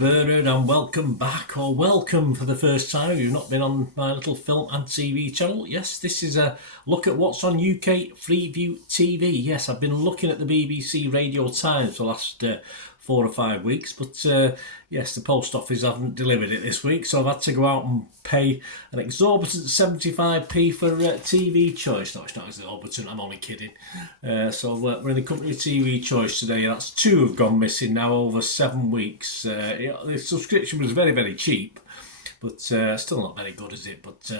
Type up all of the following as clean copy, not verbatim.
Bernard, and welcome back, or welcome for the first time if you've not been on my little film and TV channel. Yes, this is a look at what's on UK Freeview TV. Yes, I've been looking at the BBC Radio Times for the last 4 or 5 weeks, but yes, the post office haven't delivered it this week, so I've had to go out and pay an exorbitant 75p for TV Choice. No, it's not exorbitant, I'm only kidding. So we're in the company of TV Choice today. That's 2 have gone missing now over 7 weeks. The subscription was very, very cheap, but still not very good, is it? But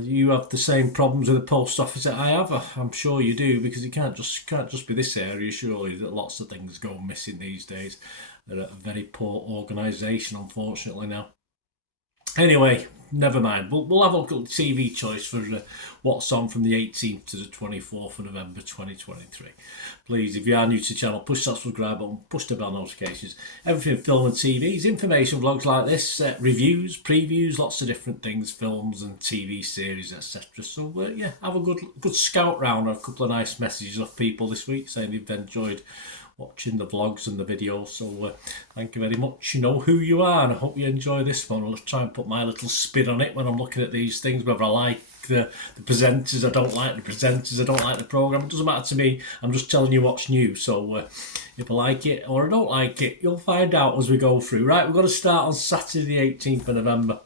you have the same problems with the post office that I have. I'm sure you do, because it can't just be this area, surely, that lots of things go missing these days. They're a very poor organisation, unfortunately, now. Anyway, never mind. We'll have a look at TV Choice for what's on from the 18th to the 24th of November 2023. Please, if you are new to the channel, push that subscribe button, push the bell notifications. Everything film and TVs, information vlogs like this, reviews, previews, lots of different things, films and TV series, etc. So yeah, have a good scout round. A couple of nice messages off people this week saying they've enjoyed watching the vlogs and the videos, so thank you very much. You know who you are, and I hope you enjoy this one. I'll try and put my little spin on it when I'm looking at these things, whether I like the presenters, I don't like the presenters, I don't like the programme. It doesn't matter to me, I'm just telling you what's new. So if I like it or I don't like it, you'll find out as we go through. Right, we're going to start on Saturday the 18th of November.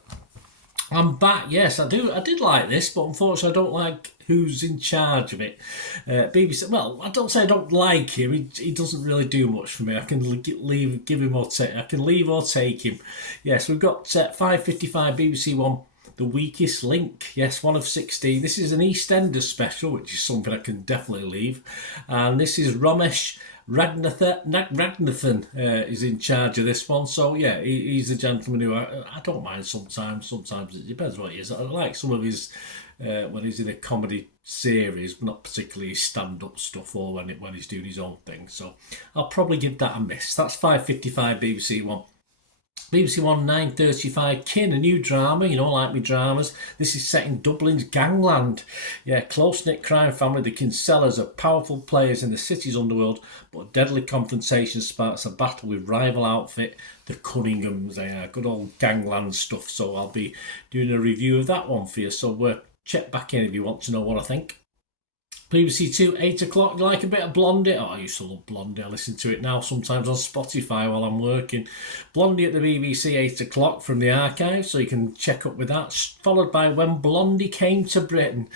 I'm back, yes, I did like this, but unfortunately I don't like who's in charge of it. BBC, well, I don't say I don't like him, he doesn't really do much for me. I can give him or take, I can leave or take him. Yes, we've got 5:55 BBC One, The Weakest Link. Yes, 1 of 16. This is an EastEnders special, which is something I can definitely leave. And this is Ramesh Raghunathan is in charge of this one. So yeah, he's a gentleman who I don't mind sometimes. Sometimes it depends what he is. I like some of his when he's in a comedy series, but not particularly his stand-up stuff, or when he's doing his own thing. So I'll probably give that a miss. That's 5:55 BBC One. BBC One 9:35, Kin, a new drama, you know, like me dramas. This is set in Dublin's gangland. Yeah, close-knit crime family, the Kinsellas, are powerful players in the city's underworld, but a deadly confrontation sparks a battle with rival outfit, the Cunninghams. Good old gangland stuff, so I'll be doing a review of that one for you. So check back in if you want to know what I think. BBC Two, 8 o'clock, like a bit of Blondie. Oh, I used to love Blondie. I listen to it now sometimes on Spotify while I'm working. Blondie at the BBC, 8 o'clock from the archive, so you can check up with that. Followed by When Blondie Came to Britain.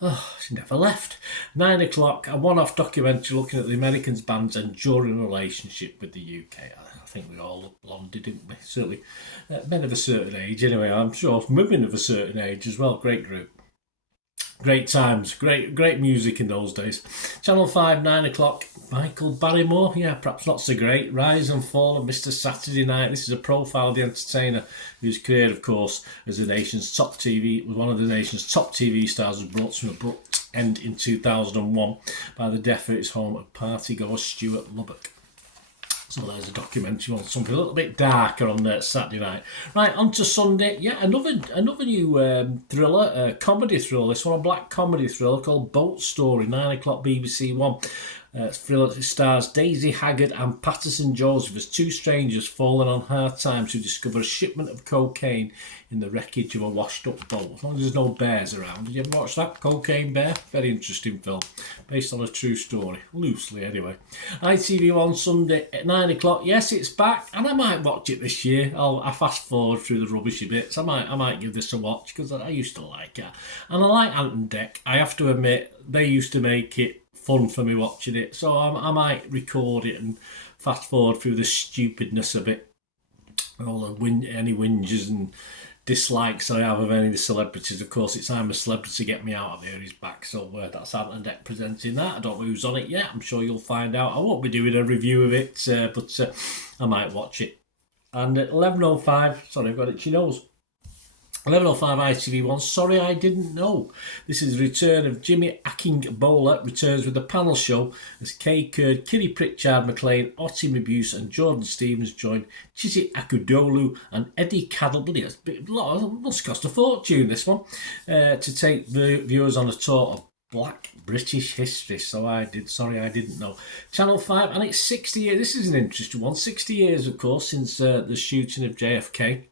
Oh, she never left. 9 o'clock, a one-off documentary looking at the Americans' band's enduring relationship with the UK. I think we all loved Blondie, didn't we? Certainly men of a certain age, anyway. I'm sure women of a certain age as well. Great group. Great times, great music in those days. Channel 5, 9 o'clock, Michael Barrymore. Yeah, perhaps not so great. Rise and Fall of Mr. Saturday Night. This is a profile of the entertainer whose career, of course, as one of the nation's top TV stars, was brought to an abrupt end in 2001 by the death at his home at partygoer Stuart Lubbock. So there's a documentary on something a little bit darker on Saturday night. Right, on to Sunday. Yeah, another new thriller, comedy thriller. This one, a black comedy thriller called Boat Story, 9 o'clock BBC One. Thriller stars Daisy Haggard and Patterson Joseph as two strangers falling on hard times who discover a shipment of cocaine in the wreckage of a washed-up boat. As long as there's no bears around. Did you ever watch that? Cocaine Bear? Very interesting film. Based on a true story. Loosely, anyway. ITV1 Sunday at 9 o'clock. Yes, it's back, and I might watch it this year. I fast-forward through the rubbishy bits. I might give this a watch, because I used to like it. And I like Ant and Dec. I have to admit, they used to make it fun for me watching it, so I might record it and fast forward through the stupidness of it, all the any whinges and dislikes I have of any of the celebrities. Of course, it's I'm a Celebrity, Get Me Out of Here, he's back, so that's Ant and Dec presenting that. I don't know who's on it yet. I'm sure you'll find out. I won't be doing a review of it, but I might watch it. And at 11:05, sorry, I've got itchy nose. 11:05 ITV1, Sorry I Didn't Know. This is the return of Jimmy Akingbola, returns with the panel show as Kay Kurd, Kiri Pritchard McLean, Otti Mabuse and Jordan Stevens join Chizzy Akudolu and Eddie Cadell. It must cost a fortune, this one, to take the viewers on a tour of Black British history. I didn't know. Channel 5, and it's 60 years. This is an interesting one. 60 years, of course, since the shooting of JFK.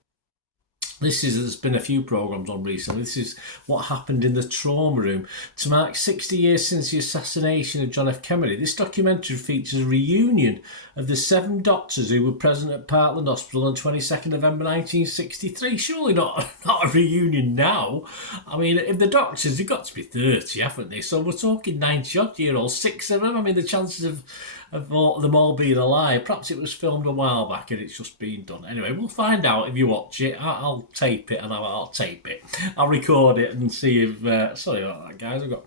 There's been a few programmes on recently. This is what happened in the trauma room. To mark 60 years since the assassination of John F. Kennedy, this documentary features a reunion of the 7 doctors who were present at Parkland Hospital on 22nd November 1963. Surely not a reunion now. I mean, if the doctors, they've got to be 30, haven't they? So we're talking 90-odd-year-olds, 6 of them. I mean, the chances of them all being alive. Perhaps it was filmed a while back and it's just been done. Anyway, we'll find out if you watch it. I'll tape it and I'll tape it. I'll record it and see if... sorry about that, guys. I've got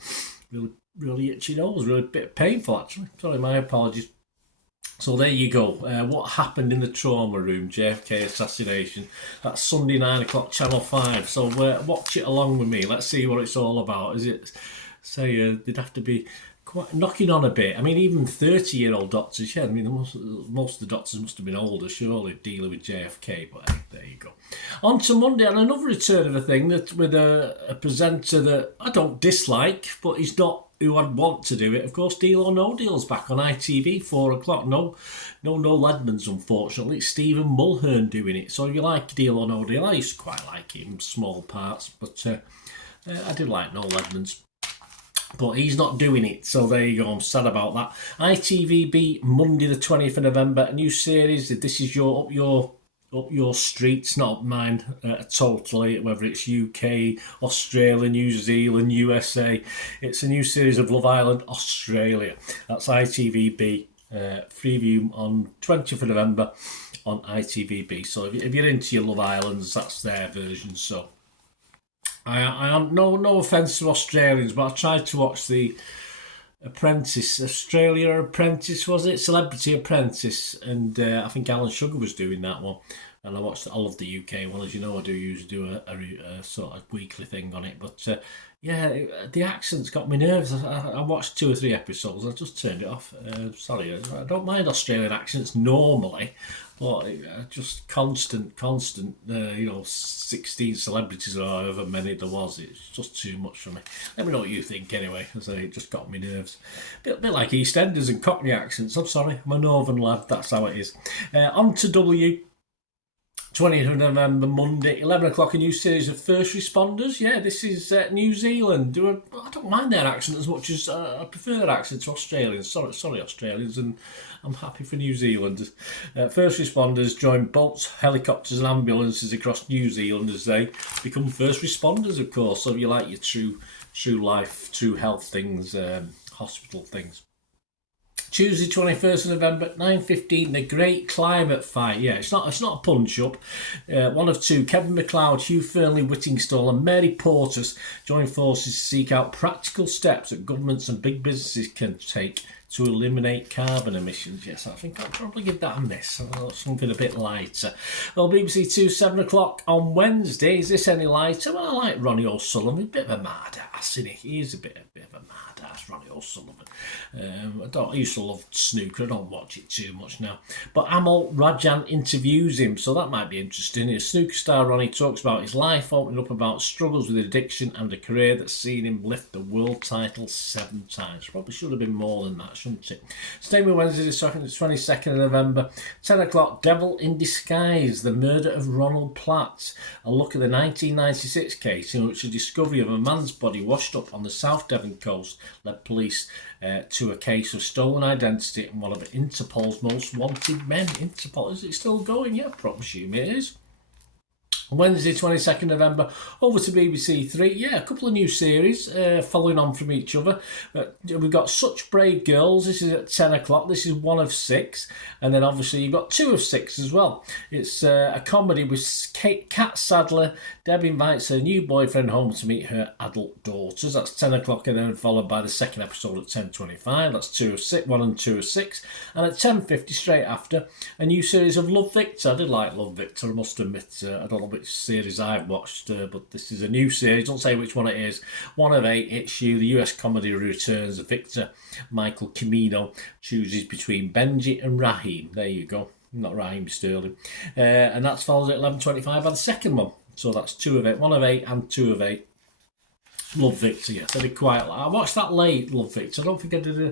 really itchy nose. Really bit painful, actually. Sorry, my apologies. So there you go. What happened in the trauma room, JFK assassination. That's Sunday 9 o'clock, Channel 5. So watch it along with me. Let's see what it's all about. Is it... Say they'd have to be... quite knocking on a bit. I mean, even 30-year-old doctors, yeah, I mean, most of the doctors must have been older, surely, dealing with JFK, but hey, there you go. On to Monday, and another return of a thing that with a presenter that I don't dislike, but he's not who I'd want to do it. Of course, Deal or No Deal's back on ITV, 4 o'clock. No Ledmans, unfortunately. It's Stephen Mulhern doing it. So if you like Deal or No Deal, I used to quite like him, small parts, but I did like No Ledmans. But he's not doing it, so there you go. I'm sad about that. ITVB, Monday the 20th of November, a new series. This is up your streets, not mine totally, whether it's UK, Australia, New Zealand, USA. It's a new series of Love Island, Australia. That's ITVB, Freeview on 20th of November on ITVB. So if you're into your Love Islands, that's their version, so... I am no offence to Australians, but I tried to watch the Apprentice, Australia Apprentice, was it? Celebrity Apprentice, and I think Alan Sugar was doing that one. And I love the UK one, as you know. I usually do a sort of weekly thing on it, but the accents got me nervous. I watched 2 or 3 episodes. I just turned it off. Sorry, I don't mind Australian accents normally, but just constant. 16 celebrities or however many there was. It's just too much for me. Let me know what you think anyway. As I say, it just got me nerves. Bit like EastEnders and Cockney accents. I'm sorry, I'm a northern lad. That's how it is. On to W. 20th of November, Monday, 11 o'clock, a new series of First Responders. Yeah, this is New Zealand. I don't mind their accent as much as I prefer their accent to Australians. Sorry, Australians, and I'm happy for New Zealanders. First Responders join boats, helicopters and ambulances across New Zealand as they become first responders, of course. So if you like your true life, true health things, hospital things. Tuesday 21st of November, 9:15, The Great Climate Fight. Yeah, it's not a punch-up. One of 2, Kevin McLeod, Hugh Fernley Whittingstall and Mary Portas join forces to seek out practical steps that governments and big businesses can take to eliminate carbon emissions. Yes, I think I'll probably give that a miss. Something a bit lighter. Well, BBC 2, 7 o'clock on Wednesday. Is this any lighter? Well, I like Ronnie O'Sullivan. A bit of a mad ass, isn't he? He is a bit of a mad ass, Ronnie O'Sullivan. I used to love snooker. I don't watch it too much now. But Amal Rajan interviews him, so that might be interesting. A snooker star Ronnie talks about his life, opening up about struggles with addiction and a career that's seen him lift the world title 7 times. Probably should have been more than that, shouldn't it? Staying with Wednesday the 22nd of November, 10 o'clock, Devil in Disguise, the murder of Ronald Platt. A look at the 1996 case in which the discovery of a man's body washed up on the South Devon coast led police to a case of stolen identity and one of Interpol's most wanted men. Interpol, is it still going? Yeah, I promise you it is. Wednesday 22nd November, over to BBC 3. Yeah, a couple of new series following on from each other. We've got Such Brave Girls. This is at 10 o'clock. This is 1 of 6. And then obviously you've got 2 of 6 as well. It's a comedy with Kat Sadler. Deb invites her new boyfriend home to meet her adult daughters. That's 10 o'clock, and then followed by the second episode at 10:25. That's 2 of 6, 1 and 2 of 6. And at 10:50 straight after, a new series of Love Victor. I did like Love Victor, I must admit. I don't know which series I've watched, but this is a new series. Don't say which one it is. 1 of 8, It's You. The US comedy returns. Victor Michael Cimino chooses between Benji and Raheem. There you go. Not Raheem Sterling. And that's followed at 11:25 by the second one. So that's 2 of 8, 1 of 8 and 2 of 8. Love Victor, yes. I did quite. I watched that late, Love Victor. I don't think I did a.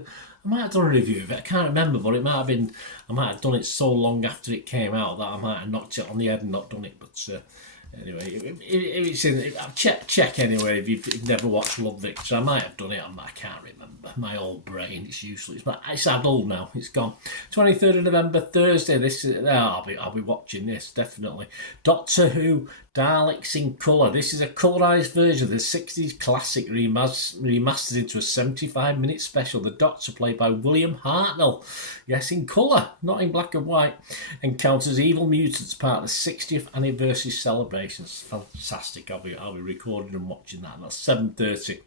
I might have done a review of it. I can't remember, but it might have been. I might have done it so long after it came out that I might have knocked it on the head and not done it. But anyway, if it's in, check anyway. If you've never watched Love Victor, I might have done it. I can't remember. My old brain, it's useless. But it's adult now. It's gone. 23rd of November, Thursday. This is. I'll be watching this definitely. Doctor Who. Daleks in colour. This is a colorised version of the 60s classic remastered into a 75-minute special. The Doctor, played by William Hartnell, yes, in colour, not in black and white, encounters evil mutants, part of the 60th anniversary celebrations. Fantastic. I'll be recording and watching that. That's 7:30.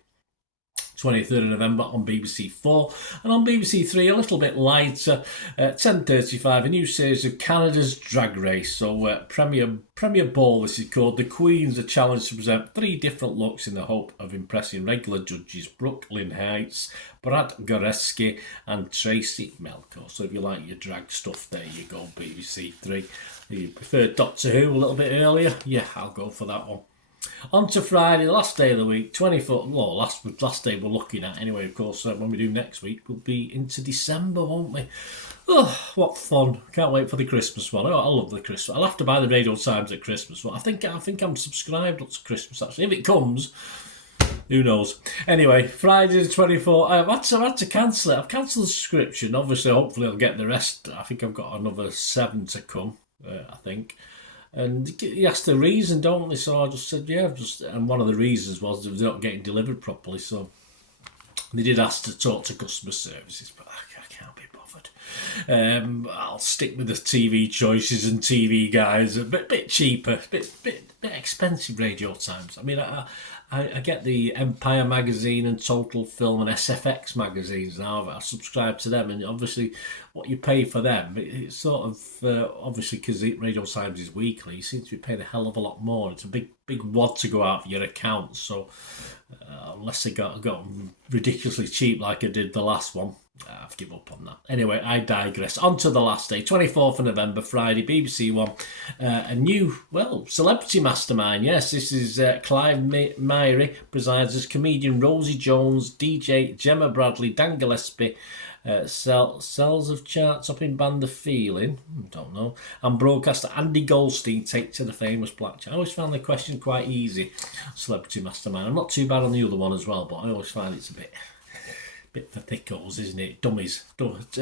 23rd of November on BBC 4, and on BBC 3 a little bit lighter, 10:35, a new series of Canada's Drag Race. So Premier Ball, this is called. The Queens are challenged to present 3 different looks in the hope of impressing regular judges Brooklyn Heights, Brad Goreski and Tracy Melko. So if you like your drag stuff, there you go, BBC 3. You prefer Doctor Who a little bit earlier? Yeah, I'll go for that one. On to Friday, the last day of the week, 24th, well, last day we're looking at anyway, of course, when we do next week, we'll be into December, won't we? Oh, what fun. Can't wait for the Christmas one. Oh, I love the Christmas. I'll have to buy the Radio Times at Christmas, but I think I'm subscribed to Christmas, actually. If it comes, who knows? Anyway, Friday the 24th, I've had to cancel it. I've cancelled the subscription. Obviously, hopefully I'll get the rest. I think I've got another 7 to come, I think. And he asked the reason, don't they? So I just said, yeah. And one of the reasons was they're not getting delivered properly. So they did ask to talk to customer services, but I can't be bothered. I'll stick with the TV choices and TV guys. A bit cheaper, bit expensive Radio Times. I mean, I get the Empire magazine and Total Film and SFX magazines now. I subscribe to them, and obviously what you pay for them, it's sort of obviously because Radio Times is weekly, you seem to be paying a hell of a lot more. It's a big wad to go out for your account. So unless they got ridiculously cheap like I did the last one, I've given up on that. Anyway, I digress. On to the last day, 24th of November, Friday, BBC One. A new, Celebrity Mastermind. Yes, this is Clive Myrie presides as comedian Rosie Jones, DJ Gemma Bradley, Dan Gillespie, Cells of Charts up in Band of Feeling, don't know, and broadcaster Andy Goldstein take to the famous black. I always found the question quite easy, Celebrity Mastermind. I'm not too bad on the other one as well, but I always find it's a bit for thickos, isn't it? Dummies.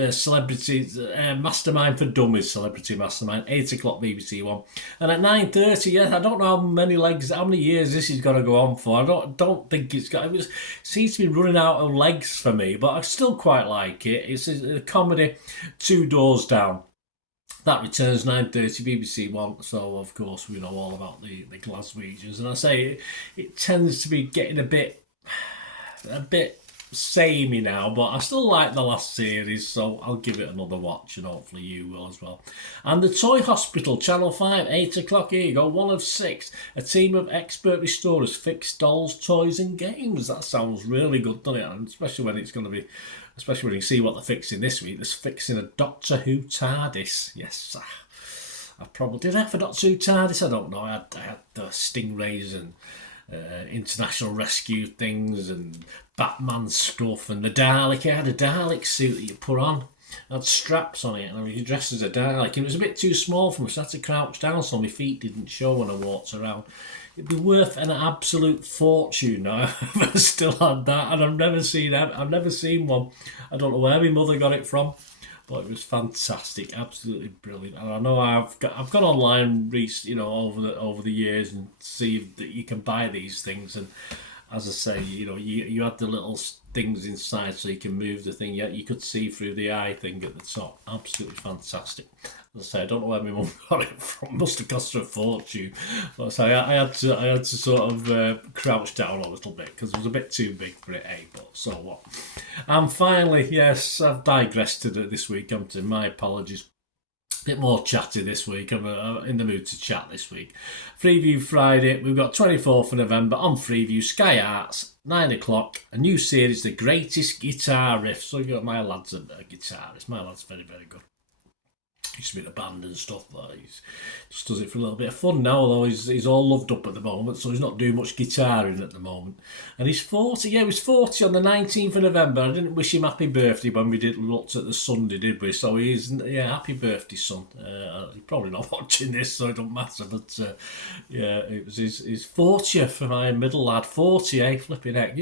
Celebrities, Mastermind for Dummies, Celebrity Mastermind, 8 o'clock BBC One. And at 9:30, yeah, I don't know how many years this is going to go on for. I don't think it seems to be running out of legs for me, but I still quite like it. It's a comedy, 2 Doors Down. That returns 9:30 BBC One, so of course we know all about the Glaswegians. And I say it tends to be getting a bit samey now, but I still like the last series, so I'll give it another watch, and hopefully you will as well. And the Toy Hospital, Channel 5, 8 o'clock, here you go, 1 of 6. A team of expert restorers fix dolls, toys and games. That sounds really good, doesn't it? And especially when you see what they're fixing this week. They're fixing a Doctor Who TARDIS. Yes, did I have a Doctor Who TARDIS? I don't know. I had the Stingrays and international rescue things and Batman stuff and the Dalek. I had a Dalek suit that you put on. It had straps on it, and I was dressed as a Dalek. And it was a bit too small for me, so I had to crouch down so my feet didn't show when I walked around. It'd be worth an absolute fortune now if I still had that, and I've never seen one. I don't know where my mother got it from, but it was fantastic, absolutely brilliant. And I know I've gone online, over the years, and see that you can buy these things. And as I say, you had the little things inside so you can move the thing. Yet you could see through the eye thing at the top. Absolutely fantastic. As I say, I don't know where my mum got it from. Must have cost her a fortune. But so I had to sort of crouch down a little bit because it was a bit too big for it. But so what? And finally, yes, I've digressed this week. My apologies. A bit more chatty this week. I'm in the mood to chat this week. Freeview Friday. We've got 24th of November on Freeview. Sky Arts, 9 o'clock. A new series, The Greatest Guitar Riff. So you got my lad's a guitarist. My lad's very, very good. used to be in a band and stuff, but he just does it for a little bit of fun now, although he's all loved up at the moment, so he's not doing much guitaring at the moment. And he's 40, he was 40 on the 19th of November. I didn't wish him happy birthday when we looked at the Sunday, did we? So he's, happy birthday, son. He's probably not watching this, so it don't matter, but it was his 40th for my middle lad. 40, eh? Flipping heck.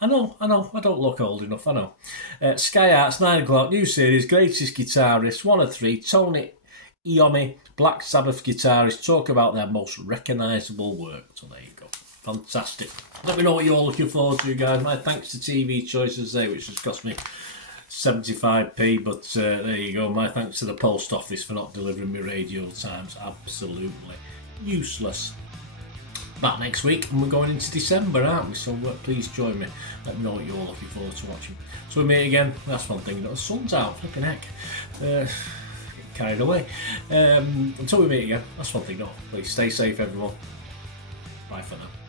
I know, I don't look old enough, I know. Sky Arts, 9 o'clock, new series, greatest guitarists, 1 of 3, Tony Iommi, Black Sabbath guitarists, talk about their most recognisable work. So there you go. Fantastic. Let me know what you're all looking forward to, guys. My thanks to TV Choices there, which has cost me 75p, but there you go. My thanks to the post office for not delivering me Radio Times. Absolutely useless. Back next week, and we're going into December, aren't we? So please join me. Let me know what you're looking forward to watching. So we meet again. That's one thing. The sun's out. Flipping heck. Carried away. Until we meet again. That's one thing. No, please stay safe, everyone. Bye for now.